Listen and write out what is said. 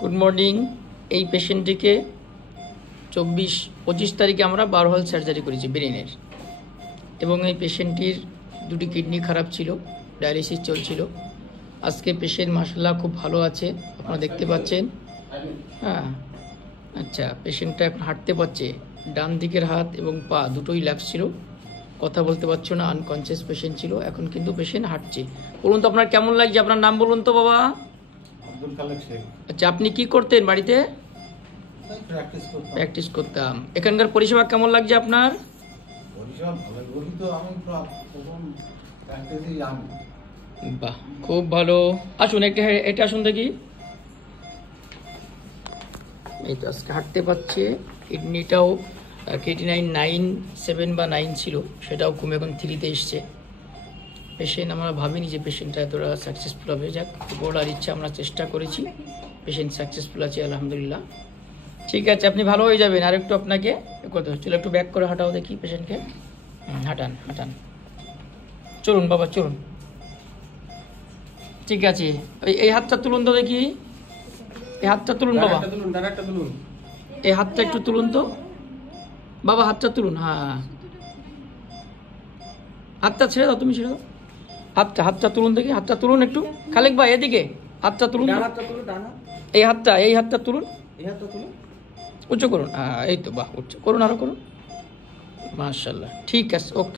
Good morning. এই পেশেন্টটিকে 25 তারিখে আমরা 12 হল সার্জারি করেছি ব্রেনের, এবং এই পেশেন্টটির দুটি কিডনি খারাপ ছিল, ডায়ালিসিস চলছিল। আজকে পেশেন্ট মাশাআল্লাহ খুব ভালো আছে, আপনারা দেখতে পাচ্ছেন। হ্যাঁ, আচ্ছা, পেশেন্টটা এখন হাঁটতে পারছে, ডান দিকের হাত এবং পা দুটোই ল্যাপস ছিল, কথা বলতে পারছো না, আনকনসিয়াস পেশেন্ট ছিল। এখন কিন্তু পেশেন্ট হাঁটছে। বলুন তো আপনার কেমন লাগছে? আপনার নাম বলুন তো বাবা। আচ্ছা, আপনি কি করতেন বাড়িতে? প্র্যাকটিস করতাম। এখানকার পরিষেবা কেমন লাগছে আপনার? বাহ, খুব ভালো। আসুন এটা আসুন দেখি। এই তো আজকে হাঁটতে পারছে। কিডনিটাও ক্রিয়েটিনাইন 7 বা 9 ছিল, সেটাও কমে এখন 3-তে এসছে। পেশেন্ট আমরা ভাবিনি যে পেশেন্টটা এতটা সাকসেসফুল হবে। যাক, বলার ইচ্ছা, আমরা চেষ্টা করেছি, পেশেন্ট সাকসেসফুল আছে আলহামদুলিল্লাহ। ঠিক আছে, আপনি ভালো হয়ে যাবেন। আর একটু আপনাকে করতে হচ্ছিল, একটু ব্যাক করে হাঁটাও দেখি পেশেন্টকে। হাঁটান হাঁটান, চলুন বাবা চলুন। ঠিক আছে, এই হাতটা তুলুন তো দেখি, এই হাতটা তুলুন বাবা, এই হাতটা একটু তুলুন তো বাবা, হাতটা তুলুন। হ্যাঁ, হাতটা ছেড়ে দাও, তুমি ছেড়ে দাও হাতটা তুলুন দেখি, হাতটা তুলুন একটু। খালেক ভাই এদিকে হাতটা তুলুন, এই হাতটা তুলুন, উঁচু করুন। এই তো, বাহ, উঁচু করুন, আরো করুন। মাশাআল্লাহ, ঠিক আছে, ওকে।